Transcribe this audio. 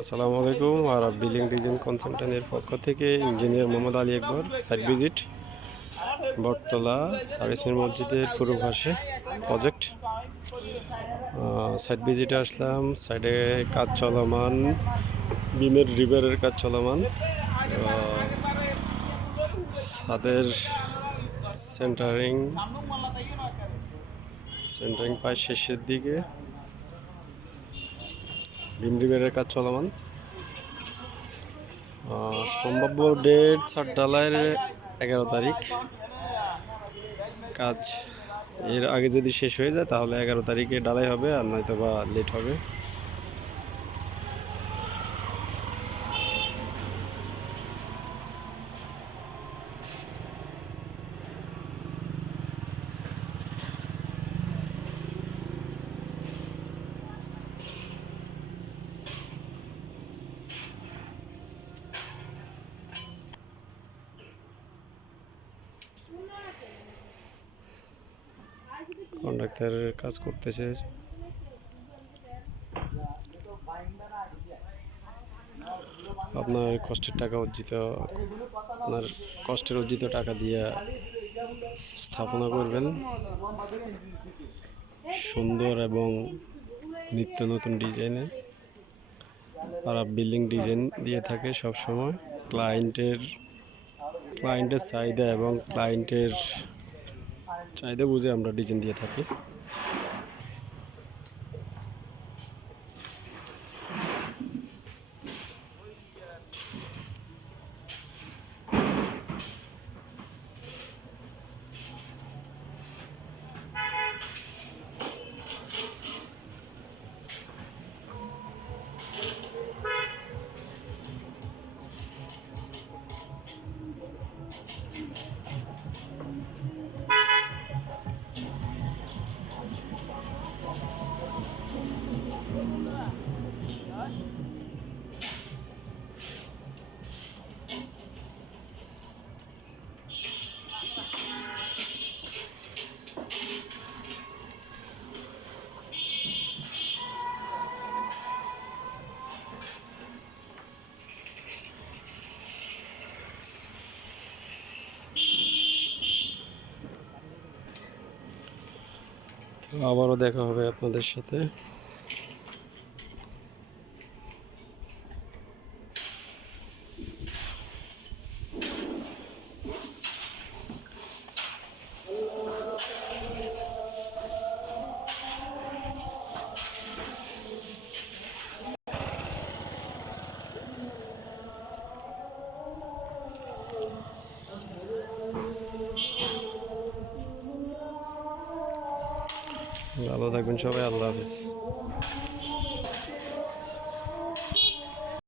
আসসালামু আলাইকুম। আর building design কনসালটেন্টের পক্ষ থেকে engineer Mohammad Ali Akbar, site visit বটতলা আর ইসমির মসজিদের পূর্ব পাশে প্রজেক্ট। সাইট ভিজিটে আসলাম। সাইডে কাজ চলমান, বিমের রিভারের কাজ চলমান, ছাদের সেন্টারিং প্রায় শেষের দিকে, বিম রিভারের কাজ চলমান। সম্ভাব্য ডেট ছাদ ঢালাইয়ের 11 তারিখ। কাজ এর আগে যদি শেষ হয়ে যায় তাহলে 11 তারিখে ঢালাই হবে, আর নয়তো বা লেট হবে। কন্ট্রাক্টর কাজ করতেছে। আপনার কষ্টের টাকা অর্জিত, আপনার কষ্টের অর্জিত টাকা দিয়ে স্থাপনা করবেন সুন্দর এবং নিত্য নতুন ডিজাইনে। তারা বিল্ডিং ডিজাইন দিয়ে থাকে সব সময় ক্লায়েন্টের চাহিদা এবং ক্লায়েন্টের চাহিদা বুঝে আমরা ডিজাইন দিয়ে থাকি। আবারও দেখা হবে আপনাদের সাথে। ভালো থাকবেন সবাই। আল্লাহ হাফিজ।